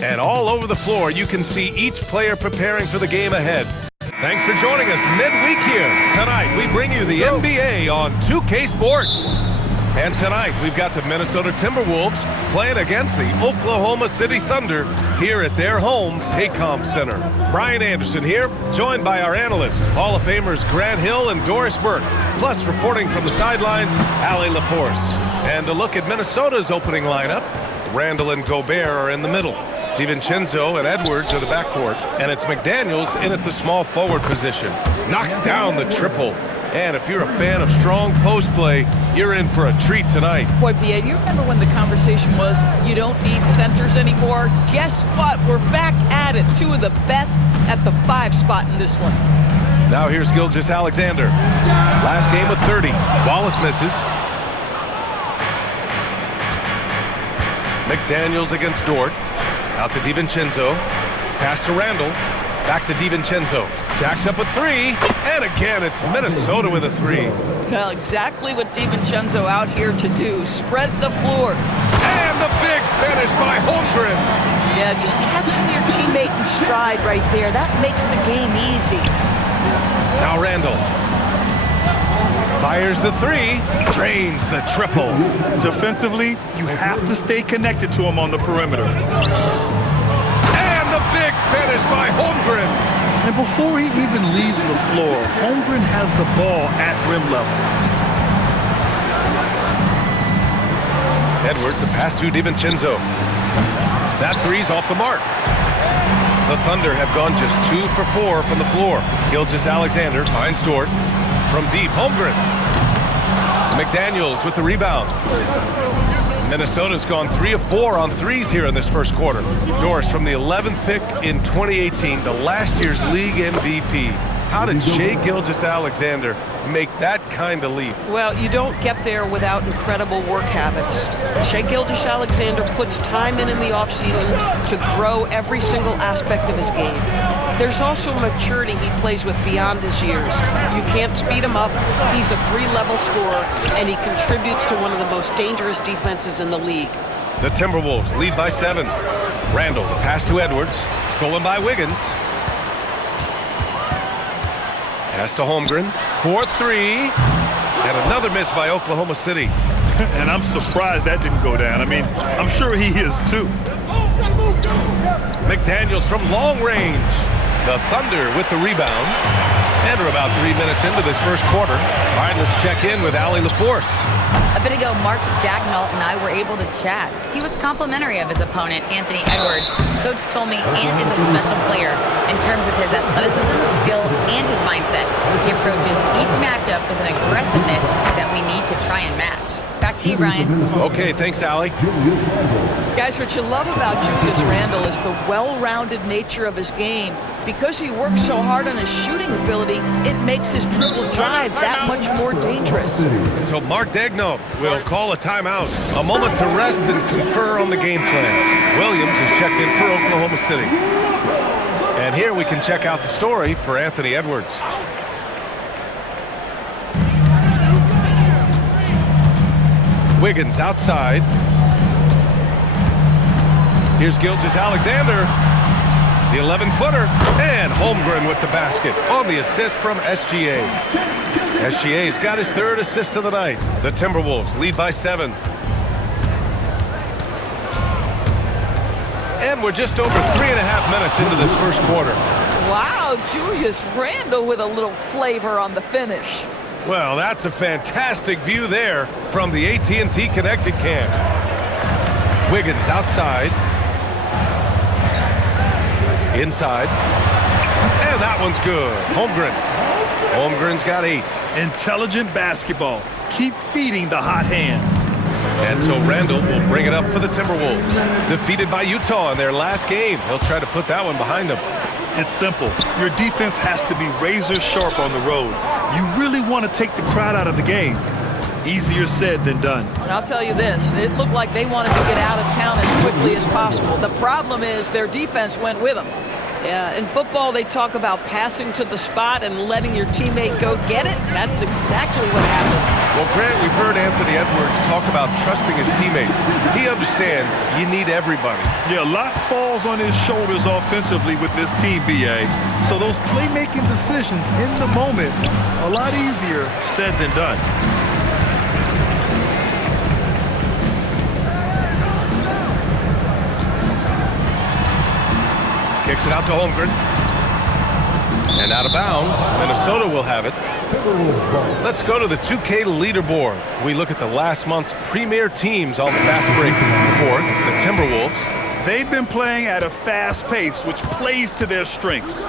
And all over the floor, you can see each player preparing for the game ahead. Thanks for joining us midweek here. Tonight, we bring you the NBA on 2K Sports. And tonight, we've got the Minnesota Timberwolves playing against the Oklahoma City Thunder here at their home, Paycom Center. Brian Anderson here, joined by our analysts, Hall of Famers Grant Hill and Doris Burke, plus reporting from the sidelines, Allie LaForce. And to look at Minnesota's opening lineup, Randall and Gobert are in the middle. DiVincenzo and Edwards are the backcourt, and it's McDaniels in at the small forward position. Knocks down the triple. And if you're a fan of strong post play, you're in for a treat tonight. Boy, P.A., do you remember when the conversation was you don't need centers anymore? Guess what? We're back at it. Two of the best at the 5 spot in this one. Now here's Gilgeous-Alexander. Last game with 30. Wallace misses. McDaniels against Dort. Out to DiVincenzo. Pass to Randall. Back to DiVincenzo. Jacks up a 3. And again, it's Minnesota with a 3. Well, exactly what DiVincenzo out here to do. Spread the floor. And the big finish by Holmgren. Yeah, just catching your teammate in stride right there. That makes the game easy. Now Randall. Fires the 3. Drains the triple. Defensively, you have to stay connected to him on the perimeter. And the big finish by Holmgren. And before he even leaves the floor, Holmgren has the ball at rim level. Edwards, the pass to DiVincenzo. That 3's off the mark. The Thunder have gone just 2 for 4 from the floor. Gilgeous-Alexander finds Dort. From deep, Holmgren. McDaniels with the rebound. Minnesota's gone 3 of 4 on 3s here in this first quarter. Doris from the 11th pick in 2018 to last year's league MVP. How did Shai Gilgeous-Alexander make that kind of leap? Well, you don't get there without incredible work habits. Shai Gilgeous-Alexander puts time in the offseason to grow every single aspect of his game. There's also maturity he plays with beyond his years. You can't speed him up. He's a 3-level scorer, and he contributes to one of the most dangerous defenses in the league. The Timberwolves lead by 7. Randall, the pass to Edwards. Stolen by Wiggins. Pass to Holmgren. 4-3. And another miss by Oklahoma City. And I'm surprised that didn't go down. I mean, I'm sure he is too. McDaniels from long range. The Thunder with the rebound. And we're about 3 minutes into this first quarter. All right, let's check in with Allie LaForce. A bit ago, Mark Daigneault and I were able to chat. He was complimentary of his opponent, Anthony Edwards. Coach told me Ant is a special player in terms of his athleticism, skill, and his mindset. He approaches each matchup with an aggressiveness that we need to try and match. Back to you, Brian. Okay, thanks, Allie. Guys, what you love about Julius Randle is the well-rounded nature of his game. Because he works so hard on his shooting ability, it makes his dribble drive that much more dangerous. And so Mark Daigneault will call a timeout. A moment to rest and confer on the game plan. Williams is checked in for Oklahoma City. And here we can check out the story for Anthony Edwards. Wiggins outside. Here's Gilgeous-Alexander. The 11-footer. And Holmgren with the basket on the assist from SGA. SGA's got his 3rd assist of the night. The Timberwolves lead by 7. And we're just over 3.5 minutes into this first quarter. Wow, Julius Randle with a little flavor on the finish. Well, that's a fantastic view there from the AT&T Connected Cam. Wiggins outside. Inside. And that one's good. Holmgren. Holmgren's got 8. Intelligent basketball. Keep feeding the hot hand. And so Randall will bring it up for the Timberwolves. Defeated by Utah in their last game. He'll try to put that one behind him. It's simple. Your defense has to be razor sharp on the road. You really want to take the crowd out of the game. Easier said than done. I'll tell you this, it looked like they wanted to get out of town as quickly as possible. The problem is their defense went with them. Yeah, in football, they talk about passing to the spot and letting your teammate go get it. That's exactly what happened. Well, Grant, we've heard Anthony Edwards talk about trusting his teammates. He understands you need everybody. Yeah, a lot falls on his shoulders offensively with this team, BA. So those playmaking decisions in the moment, a lot easier said than done. Kicks it out to Holmgren. And out of bounds. Minnesota will have it. Let's go to the 2K leaderboard. We look at the last month's premier teams on the fast break. Fourth, the Timberwolves. They've been playing at a fast pace, which plays to their strengths.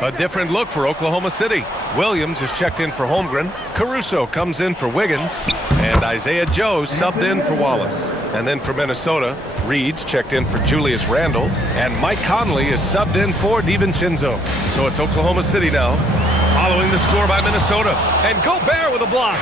A different look for Oklahoma City. Williams is checked in for Holmgren. Caruso comes in for Wiggins. And Isaiah Joe subbed in for Wallace. And then for Minnesota, Reed's checked in for Julius Randle. And Mike Conley is subbed in for DiVincenzo. So it's Oklahoma City now, following the score by Minnesota. And Gobert with a block.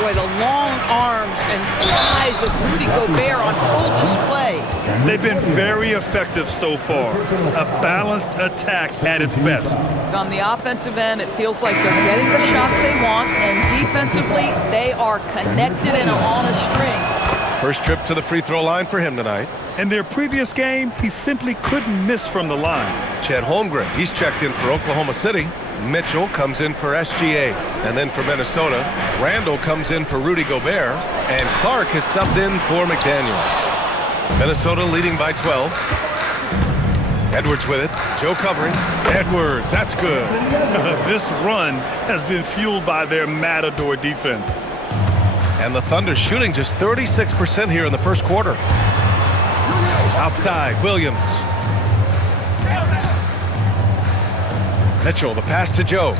Boy, the long arms and size of Rudy Gobert on full display. They've been very effective so far. A balanced attack at its best. On the offensive end, it feels like they're getting the shots they want, and defensively, they are connected and on a string. First trip to the free throw line for him tonight. In their previous game, he simply couldn't miss from the line. Chet Holmgren, he's checked in for Oklahoma City. Mitchell comes in for SGA. And then for Minnesota, Randall comes in for Rudy Gobert. And Clark has subbed in for McDaniels. Minnesota leading by 12. Edwards with it. Joe covering. Edwards, that's good. This run has been fueled by their Matador defense. And the Thunder shooting just 36% here in the first quarter. Outside, Williams. Mitchell, the pass to Joe.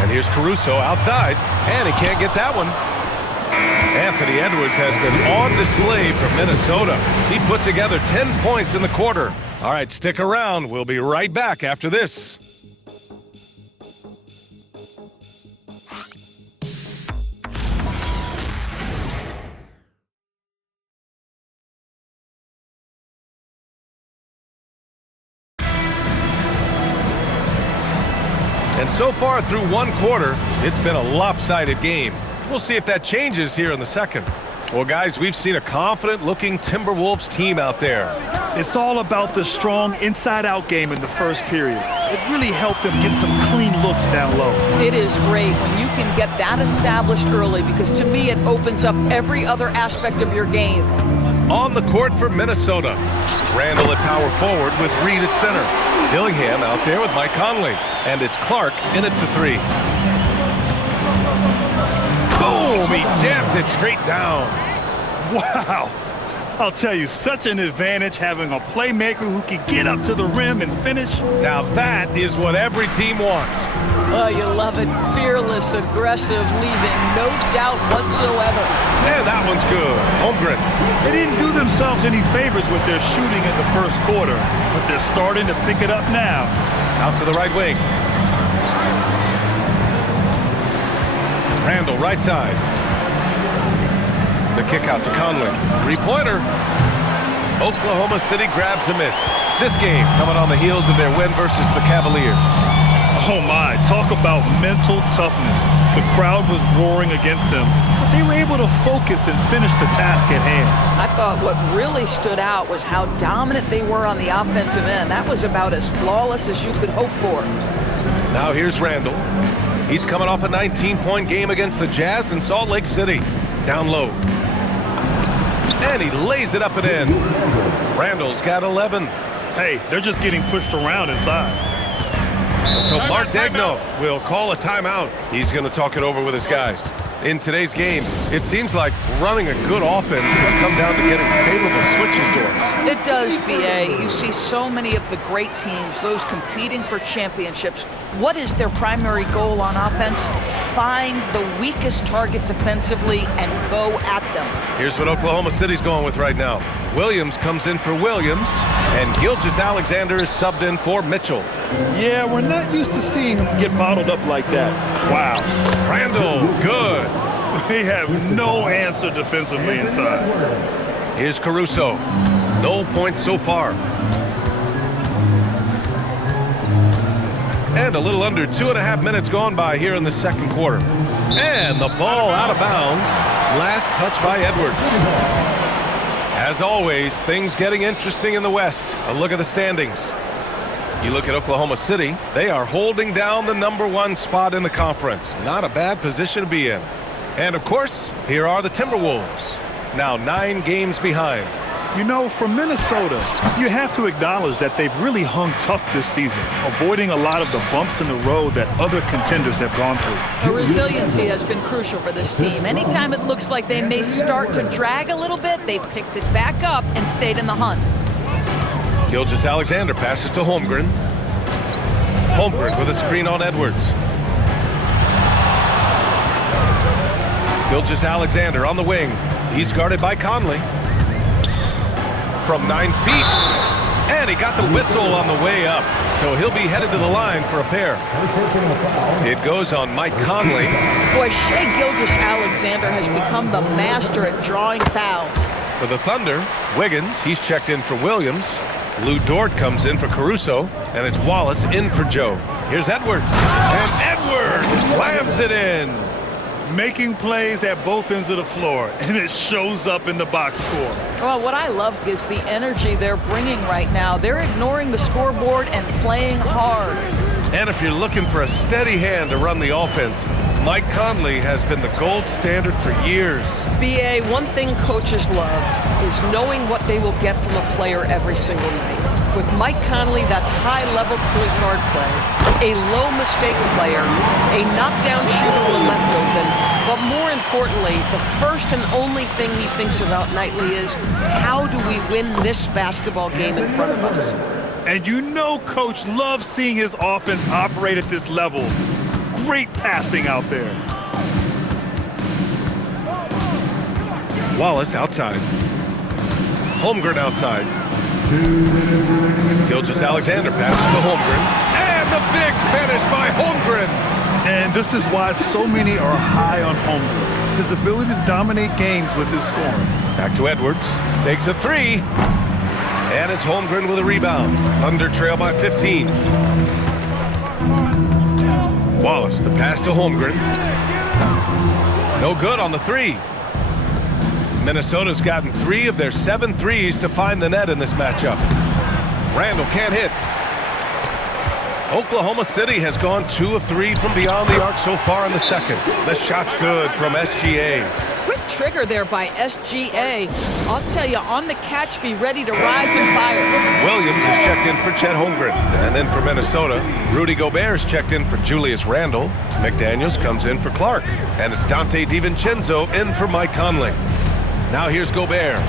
And here's Caruso outside, and he can't get that one. Anthony Edwards has been on display for Minnesota. He put together 10 points in the quarter. All right, stick around. We'll be right back after this. And so far through one quarter, it's been a lopsided game. We'll see if that changes here in the second. Well, guys, we've seen a confident-looking Timberwolves team out there. It's all about the strong inside-out game in the first period. It really helped them get some clean looks down low. It is great when you can get that established early, because to me it opens up every other aspect of your game. On the court for Minnesota, Randall at power forward with Reed at center. Dillingham out there with Mike Conley. And it's Clark in it for three. Boom! He jams it straight down. Wow! I'll tell you, such an advantage having a playmaker who can get up to the rim and finish. Now that is what every team wants. Oh, you love it. Fearless, aggressive, leaving no doubt whatsoever. Yeah, that one's good. Holmgren. They didn't do themselves any favors with their shooting in the first quarter, but they're starting to pick it up now. Out to the right wing. Randall, right side. The kick out to Conley. Three-pointer. Oklahoma City grabs a miss. This game coming on the heels of their win versus the Cavaliers. Oh my, talk about mental toughness. The crowd was roaring against them, but they were able to focus and finish the task at hand. I thought what really stood out was how dominant they were on the offensive end. That was about as flawless as you could hope for. Now here's Randall. He's coming off a 19-point game against the Jazz in Salt Lake City. Down low. And he lays it up and in. Randall's got 11. Hey, they're just getting pushed around inside. So Mark Daigneault will call a timeout. He's going to talk it over with his guys. In today's game, it seems like running a good offense will come down to getting favorable switches to us. It does, BA. You see so many of the great teams, those competing for championships. What is their primary goal on offense? Find the weakest target defensively and go at them. Here's what Oklahoma City's going with right now. Williams comes in for Williams, and Gilgeous-Alexander is subbed in for Mitchell. Yeah, we're not used to seeing him get bottled up like that. Wow. Randall, good. They have no answer defensively inside. Here's Caruso. No points so far. And a little under 2.5 minutes gone by here in the second quarter. And the ball out of bounds. Last touch by Edwards. As always, things getting interesting in the West. A look at the standings. You look at Oklahoma City, they are holding down the #1 spot in the conference. Not a bad position to be in. And of course, here are the Timberwolves, now 9 games behind. You know, for Minnesota, you have to acknowledge that they've really hung tough this season, avoiding a lot of the bumps in the road that other contenders have gone through. The resiliency has been crucial for this team. Anytime it looks like they may start to drag a little bit, they've picked it back up and stayed in the hunt. Gilgeous-Alexander passes to Holmgren. Holmgren with a screen on Edwards. Gilgeous-Alexander on the wing. He's guarded by Conley. From 9 feet. And he got the whistle on the way up. So he'll be headed to the line for a pair. It goes on Mike Conley. Boy, Shai Gilgeous-Alexander has become the master at drawing fouls. For the Thunder, Wiggins, he's checked in for Williams. Lou Dort comes in for Caruso, and it's Wallace in for Joe. Here's Edwards, and Edwards slams it in. Making plays at both ends of the floor, and it shows up in the box score. Well, what I love is the energy they're bringing right now. They're ignoring the scoreboard and playing hard. And if you're looking for a steady hand to run the offense, Mike Conley has been the gold standard for years. BA, one thing coaches love is knowing what they will get from a player every single night. With Mike Conley, that's high-level point guard play, a low-mistake player, a knockdown shooter when left open, but more importantly, the first and only thing he thinks about nightly is, how do we win this basketball game in front of us? And you know Coach loves seeing his offense operate at this level. Great passing out there. Wallace outside. Holmgren outside. Gilgeous-Alexander passes to Holmgren. And the big finish by Holmgren. And this is why so many are high on Holmgren. His ability to dominate games with his scoring. Back to Edwards. Takes a 3. And it's Holmgren with a rebound. Thunder trail by 15. Wallace, the pass to Holmgren. No good on the 3. Minnesota's gotten 3 of their 7 threes to find the net in this matchup. Randall can't hit. Oklahoma City has gone 2 of 3 from beyond the arc so far in the second. The shot's good from SGA. Quick trigger there by SGA. I'll tell you, on the catch, be ready to rise and fire. Williams is checked in for Chet Holmgren. And then for Minnesota, Rudy Gobert is checked in for Julius Randle. McDaniels comes in for Clark. And it's Dante DiVincenzo in for Mike Conley. Now here's Gobert.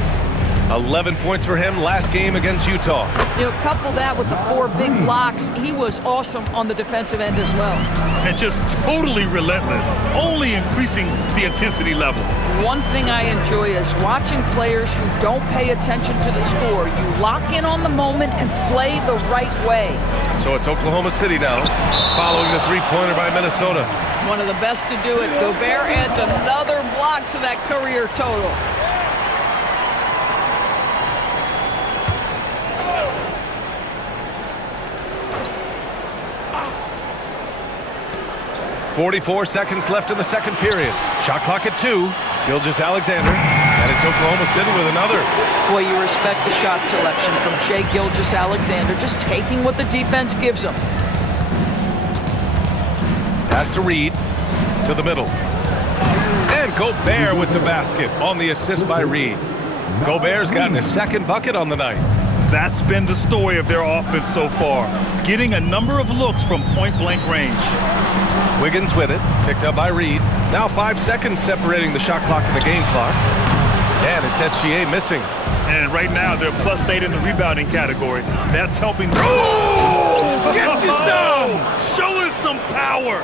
11 points for him last game against Utah. You know, couple that with the 4 big blocks, he was awesome on the defensive end as well. And just totally relentless, only increasing the intensity level. One thing I enjoy is watching players who don't pay attention to the score. You lock in on the moment and play the right way. So it's Oklahoma City now, following the 3-pointer by Minnesota. One of the best to do it. Gobert adds another block to that career total. 44 seconds left in the second period. Shot clock at 2. Gilgeous-Alexander. And it's Oklahoma City with another. Boy, you respect the shot selection from Shai Gilgeous-Alexander, just taking what the defense gives him. Pass to Reed. To the middle. And Gobert with the basket on the assist by Reed. Gobert's gotten his second bucket on the night. That's been the story of their offense so far, getting a number of looks from point-blank range. Wiggins with it, picked up by Reed. Now 5 seconds separating the shot clock and the game clock. And it's SGA missing. And right now, they're +8 in the rebounding category. That's helping. Oh! Get you some! Showing some power.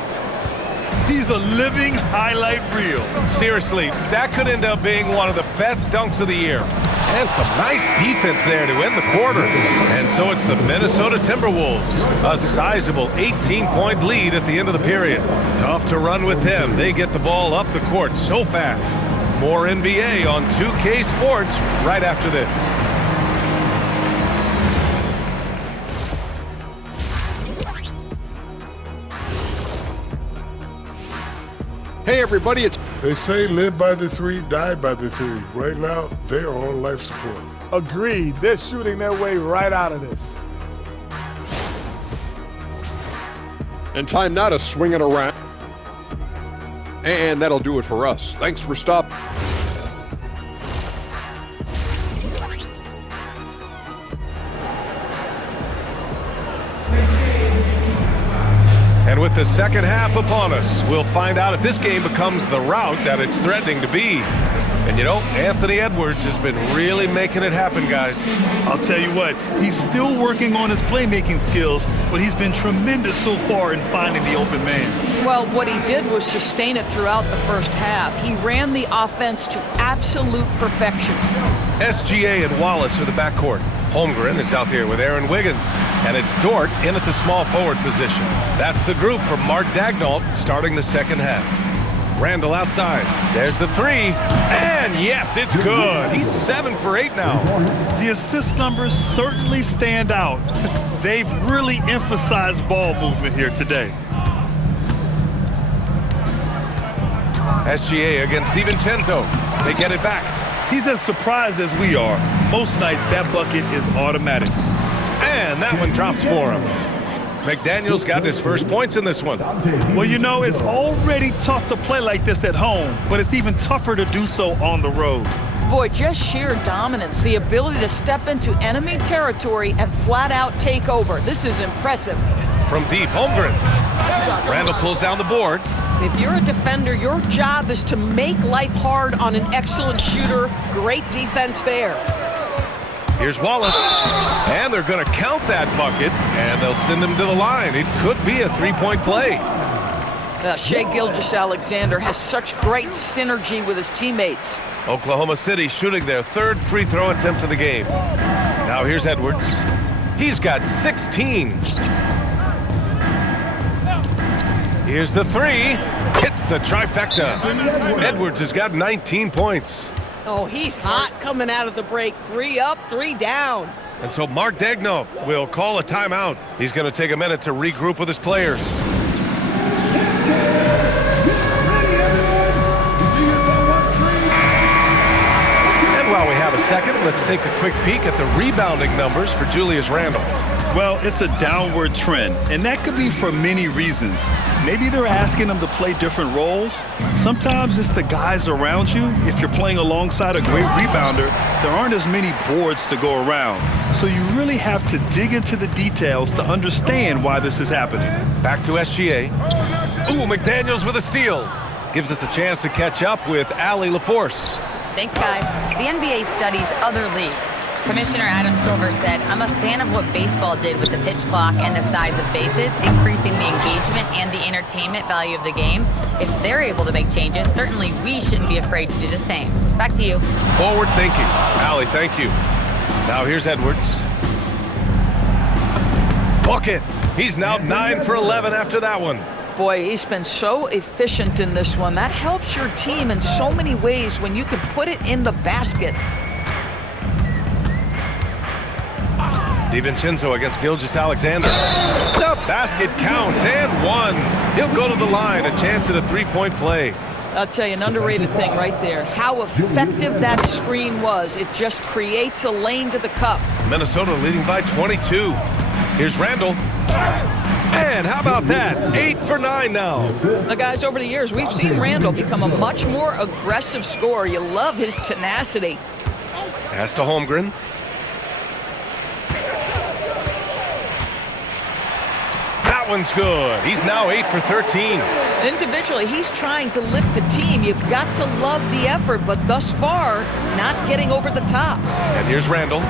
He's a living highlight reel. Seriously, that could end up being one of the best dunks of the year. And some nice defense there to end the quarter. And so it's the Minnesota Timberwolves. A sizable 18-point lead at the end of the period. Tough to run with them. They get the ball up the court so fast. More NBA on 2K Sports right after this. Hey, everybody, it's... They say live by the three, die by the three. Right now, they are on life support. Agreed. They're shooting their way right out of this. And time now to swing it around. And that'll do it for us. Thanks for stopping. And with the second half upon us, we'll find out if this game becomes the rout that it's threatening to be. And you know, Anthony Edwards has been really making it happen, guys. I'll tell you what, he's still working on his playmaking skills, but he's been tremendous so far in finding the open man. Well, what he did was sustain it throughout the first half. He ran the offense to absolute perfection. SGA and Wallace for the backcourt. Holmgren is out there with Aaron Wiggins. And it's Dort in at the small forward position. That's the group from Mark Daigneault starting the second half. Randall outside. There's the three. And yes, it's good. He's 7 for 8 now. The assist numbers certainly stand out. They've really emphasized ball movement here today. SGA against DiVincenzo. They get it back. He's as surprised as we are. Most nights, that bucket is automatic. And that one drops for him. McDaniel's got his first points in this one. Well, you know, it's already tough to play like this at home, but it's even tougher to do so on the road. Boy, just sheer dominance, the ability to step into enemy territory and flat out take over. This is impressive. From deep, Holmgren. Randall pulls down the board. If you're a defender, your job is to make life hard on an excellent shooter. Great defense there. Here's Wallace, and they're going to count that bucket, and they'll send him to the line. It could be a three-point play. Shai Gilgeous-Alexander has such great synergy with his teammates. Oklahoma City shooting their third free throw attempt of the game. Now here's Edwards. He's got 16. Here's the three. Hits the trifecta. Edwards has got 19 points. Oh, he's hot coming out of the break. 3 up, 3 down. And so Mark Daigneault will call a timeout. He's going to take a minute to regroup with his players. And while we have a second, let's take a quick peek at the rebounding numbers for Julius Randle. Well, it's a downward trend, and that could be for many reasons. Maybe they're asking him to play different roles. Sometimes it's the guys around you. If you're playing alongside a great rebounder, there aren't as many boards to go around. So you really have to dig into the details to understand why this is happening. Back to SGA. Ooh, McDaniels with a steal. Gives us a chance to catch up with Allie LaForce. Thanks, guys. The NBA studies other leagues. Commissioner Adam Silver said, "I'm a fan of what baseball did with the pitch clock and the size of bases, increasing the engagement and the entertainment value of the game. If they're able to make changes, certainly we shouldn't be afraid to do the same." Back to you. Forward thinking. Allie, thank you. Now here's Edwards. Bucket. He's now 9 for 11 after that one. Boy, he's been so efficient in this one. That helps your team in so many ways when you can put it in the basket. DiVincenzo against Gilgeous-Alexander. The basket counts and one. He'll go to the line, a chance at a three-point play. I'll tell you, an underrated thing right there. How effective that screen was. It just creates a lane to the cup. Minnesota leading by 22. Here's Randall. And how about that? 8 for 9 now. Now, guys, over the years, we've seen Randall become a much more aggressive scorer. You love his tenacity. Pass to Holmgren. That one's good. He's now 8 for 13. Individually, he's trying to lift the team. You've got to love the effort, but thus far, not getting over the top. And here's Randall.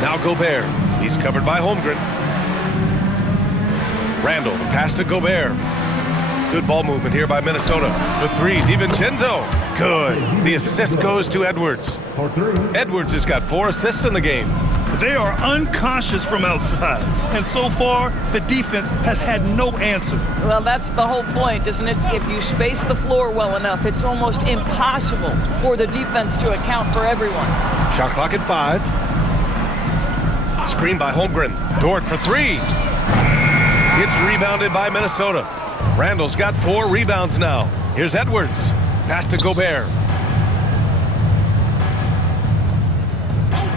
Now Gobert. He's covered by Holmgren. Randall, the pass to Gobert. Good ball movement here by Minnesota. The three, DiVincenzo. Good. The assist goes to Edwards. Edwards has got 4 assists in the game. They are unconscious from outside, and so far, the defense has had no answer. Well, that's the whole point, isn't it? If you space the floor well enough, it's almost impossible for the defense to account for everyone. Shot clock at 5. Screen by Holmgren. Dort for 3. It's rebounded by Minnesota. Randall's got 4 rebounds now. Here's Edwards. Pass to Gobert.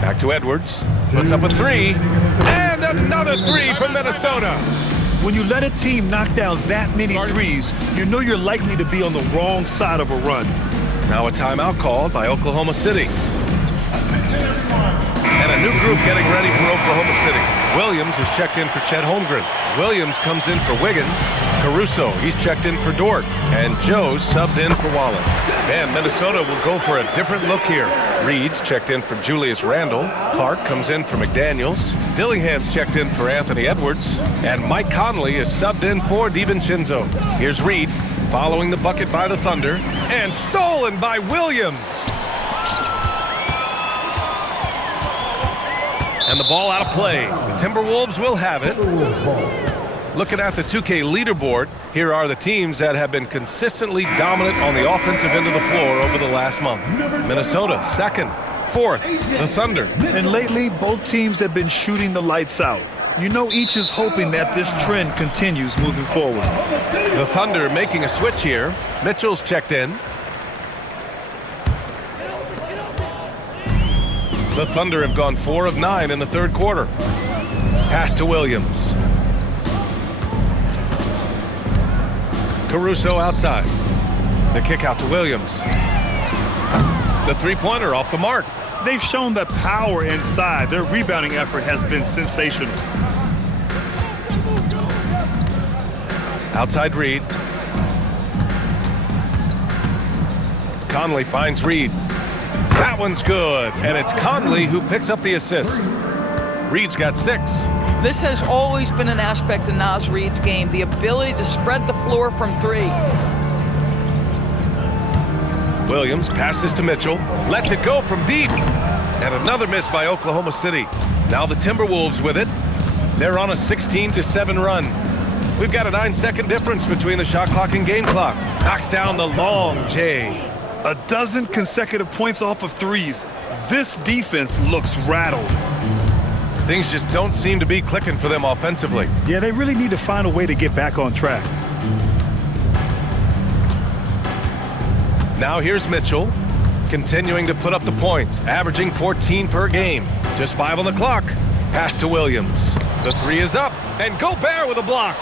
Back to Edwards. Puts up a 3. And another 3 from Minnesota. When you let a team knock down that many threes, you know you're likely to be on the wrong side of a run. Now a timeout called by Oklahoma City. And a new group getting ready for Oklahoma City. Williams is checked in for Chet Holmgren. Williams comes in for Wiggins. Caruso, he's checked in for Dort. And Joe's subbed in for Wallace. And Minnesota will go for a different look here. Reed's checked in for Julius Randle. Clark comes in for McDaniels. Dillingham's checked in for Anthony Edwards. And Mike Conley is subbed in for DiVincenzo. Here's Reed following the bucket by the Thunder. And stolen by Williams. And the ball out of play. The Timberwolves will have it. Looking at the 2K leaderboard, here are the teams that have been consistently dominant on the offensive end of the floor over the last month. Minnesota, second. Fourth, the Thunder. And lately, both teams have been shooting the lights out. You know each is hoping that this trend continues moving forward. The Thunder making a switch here. Mitchell's checked in. The Thunder have gone 4 of 9 in the third quarter. Pass to Williams. Caruso outside. The kick out to Williams. The three-pointer off the mark. They've shown the power inside. Their rebounding effort has been sensational. Outside Reed. Conley finds Reed. That one's good, and it's Conley who picks up the assist. Reed's got 6. This has always been an aspect of Naz Reid's game, the ability to spread the floor from 3. Williams passes to Mitchell, lets it go from deep, and another miss by Oklahoma City. Now the Timberwolves with it. They're on a 16-7 run. We've got a 9-second difference between the shot clock and game clock. Knocks down the long J. A dozen consecutive points off of threes. This defense looks rattled. Things just don't seem to be clicking for them offensively. Yeah, they really need to find a way to get back on track. Now here's Mitchell, continuing to put up the points, averaging 14 per game. Just 5 on the clock. Pass to Williams. The 3 is up, and Gobert with a block.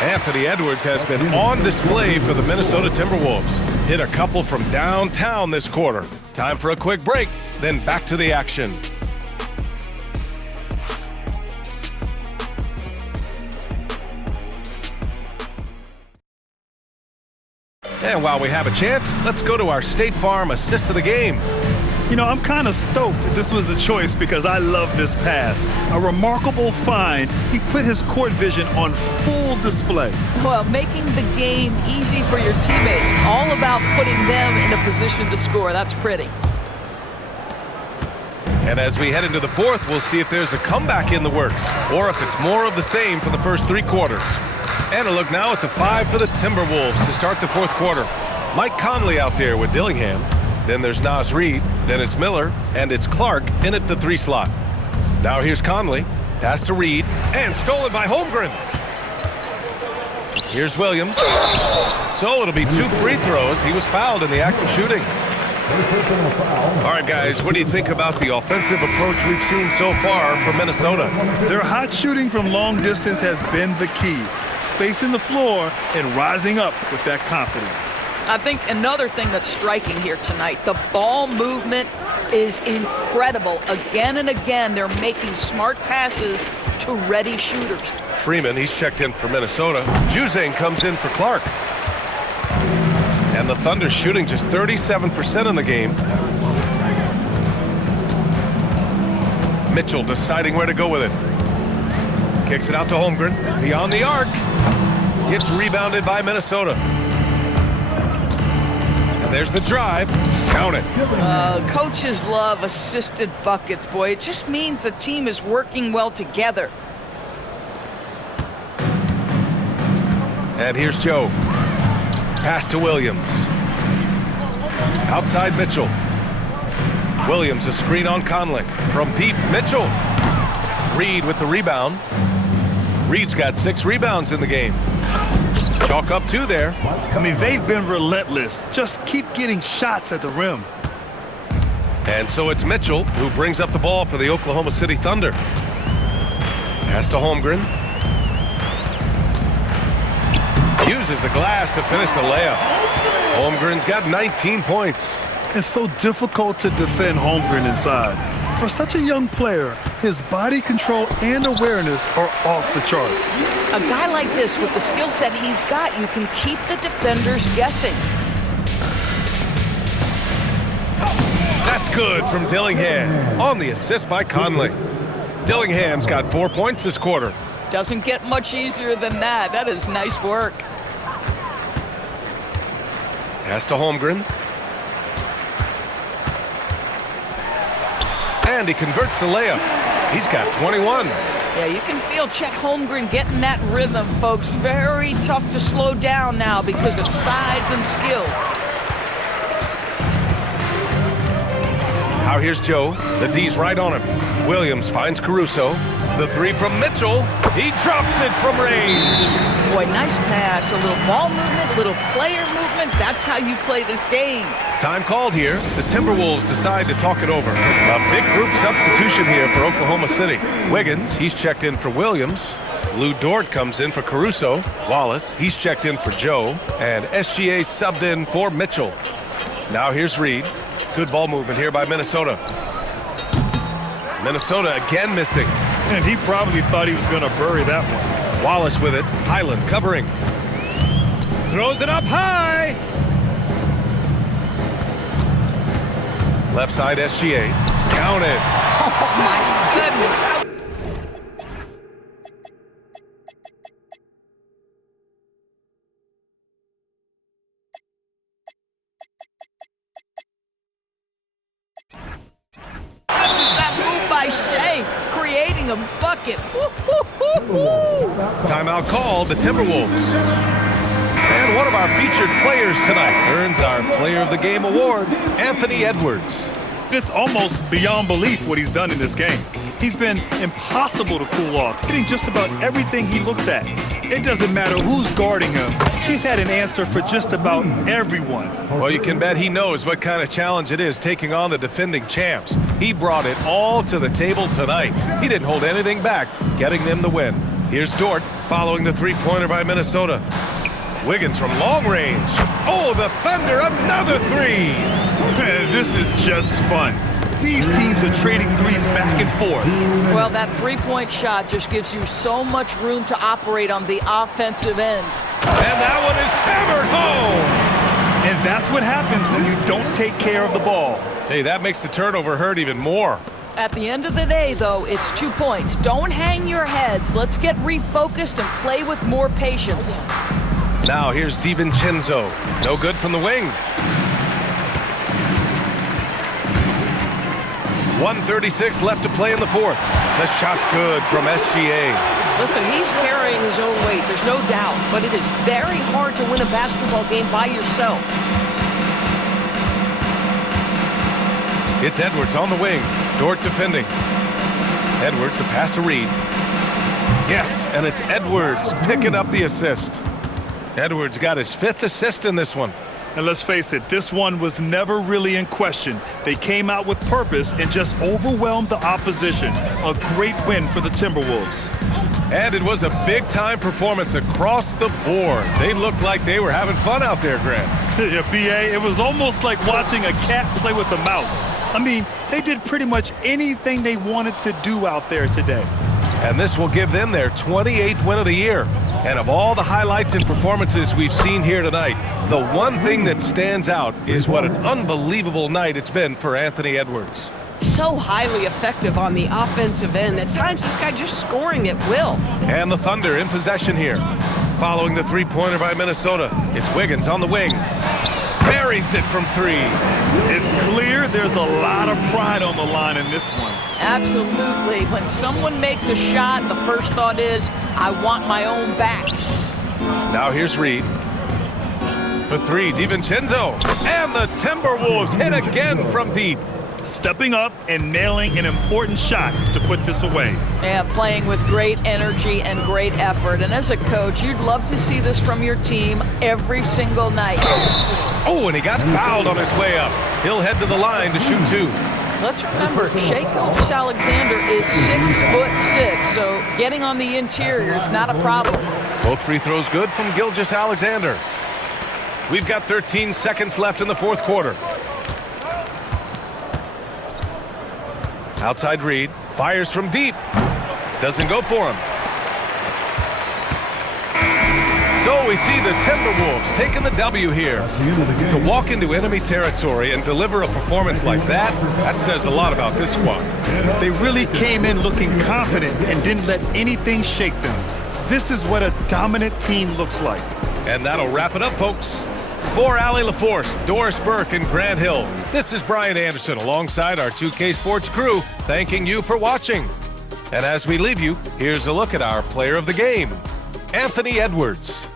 Anthony Edwards has been on display for the Minnesota Timberwolves. Hit a couple from downtown this quarter. Time for a quick break, then back to the action. And while we have a chance, let's go to our State Farm assist of the game. You know, I'm kind of stoked that this was a choice because I love this pass. A remarkable find. He put his court vision on full display. Well, making the game easy for your teammates. All about putting them in a position to score. That's pretty. And as we head into the fourth, we'll see if there's a comeback in the works or if it's more of the same for the first 3 quarters. And a look now at the 5 for the Timberwolves to start the fourth quarter. Mike Conley out there with Dillingham. Then there's Naz Reid, then it's Miller, and it's Clark in at the 3 slot. Now here's Conley, pass to Reid, and stolen by Holmgren. Here's Williams. So it'll be 2 free throws. He was fouled in the act of shooting. All right, guys, what do you think about the offensive approach we've seen so far from Minnesota? Their hot shooting from long distance has been the key. Spacing the floor and rising up with that confidence. I think another thing that's striking here tonight, the ball movement is incredible. Again and again, they're making smart passes to ready shooters. Freeman, he's checked in for Minnesota. Juzang comes in for Clark. And the Thunder shooting just 37% in the game. Mitchell deciding where to go with it. Kicks it out to Holmgren. Beyond the arc. Gets rebounded by Minnesota. There's the drive. Count it. Coaches love assisted buckets, boy. It just means the team is working well together. And here's Joe. Pass to Williams. Outside Mitchell. Williams a screen on Conley. From deep, Mitchell. Reed with the rebound. Reed's got 6 rebounds in the game. Chalk up 2 there. I mean, they've been relentless. Just keep getting shots at the rim. And so it's Mitchell who brings up the ball for the Oklahoma City Thunder. Pass to Holmgren. Uses the glass to finish the layup. Holmgren's got 19 points. It's so difficult to defend Holmgren inside. For such a young player, his body control and awareness are off the charts. A guy like this, with the skill set he's got, you can keep the defenders guessing. That's good from Dillingham on the assist by Conley. Dillingham's got 4 points this quarter. Doesn't get much easier than that. That is nice work. Pass to Holmgren. And he converts the layup. He's got 21. Yeah, you can feel Chet Holmgren getting that rhythm, folks. Very tough to slow down now because of size and skill. Now here's Joe. The D's right on him. Williams finds Caruso. The 3 from Mitchell. He drops it from range. Boy, nice pass. A little ball movement, a little player movement. That's how you play this game. Time called here. The Timberwolves decide to talk it over. A big group substitution here for Oklahoma City. Wiggins, he's checked in for Williams. Lou Dort comes in for Caruso. Wallace, he's checked in for Joe. And SGA subbed in for Mitchell. Now here's Reed. Good ball movement here by Minnesota. Minnesota again missing. And he probably thought he was going to bury that one. Wallace with it. Highland covering. Throws it up high. Left side SGA. Count it. Oh, my goodness. Creating a bucket. Timeout called, the Timberwolves. And one of our featured players tonight earns our Player of the Game award, Anthony Edwards. It's almost beyond belief what he's done in this game. He's been impossible to cool off, hitting just about everything he looks at. It doesn't matter who's guarding him. He's had an answer for just about everyone. Well, you can bet he knows what kind of challenge it is taking on the defending champs. He brought it all to the table tonight. He didn't hold anything back, getting them the win. Here's Dort following the 3-pointer by Minnesota. Wiggins from long range. Oh, the Thunder, another 3. Man, this is just fun. These teams are trading threes back and forth. Well, that 3-point shot just gives you so much room to operate on the offensive end. And that one is hammered home. And that's what happens when you don't take care of the ball. Hey, that makes the turnover hurt even more. At the end of the day, though, it's 2 points. Don't hang your heads. Let's get refocused and play with more patience. Now here's DiVincenzo. No good from the wing. 1:36 left to play in the fourth. The shot's good from SGA. Listen, he's carrying his own weight, there's no doubt, but it is very hard to win a basketball game by yourself. It's Edwards on the wing. Dort defending. Edwards, the pass to Reed. Yes, and it's Edwards picking up the assist. Edwards got his 5th assist in this one. And let's face it, this one was never really in question. They came out with purpose and just overwhelmed the opposition. A great win for the Timberwolves. And it was a big-time performance across the board. They looked like they were having fun out there, Grant. Yeah, B.A., it was almost like watching a cat play with a mouse. I mean, they did pretty much anything they wanted to do out there today. And this will give them their 28th win of the year. And of all the highlights and performances we've seen here tonight, the one thing that stands out is what an unbelievable night it's been for Anthony Edwards. So highly effective on the offensive end. At times, this guy just scoring at will. And the Thunder in possession here. Following the 3-pointer by Minnesota, it's Wiggins on the wing. Buries it from 3. It's clear there's a lot of pride on the line in this one. Absolutely. When someone makes a shot, the first thought is, I want my own back. Now here's Reed. For 3, DiVincenzo. And the Timberwolves hit again from deep. stepping up and nailing an important shot to put this away. Yeah, playing with great energy and great effort. And as a coach, you'd love to see this from your team every single night. Oh, and he got fouled on his way up. He'll head to the line to shoot 2. Let's remember, Shai Gilgeous-Alexander is 6'6", so getting on the interior is not a problem. Both free throws good from Gilgeous-Alexander. We've got 13 seconds left in the fourth quarter. Outside Reed, fires from deep. Doesn't go for him. So we see the Timberwolves taking the W here. To walk into enemy territory and deliver a performance like that, that says a lot about this squad. They really came in looking confident and didn't let anything shake them. This is what a dominant team looks like. And that'll wrap it up, folks. For Allie LaForce, Doris Burke, and Grant Hill, this is Brian Anderson alongside our 2K Sports crew, thanking you for watching. And as we leave you, here's a look at our player of the game, Anthony Edwards.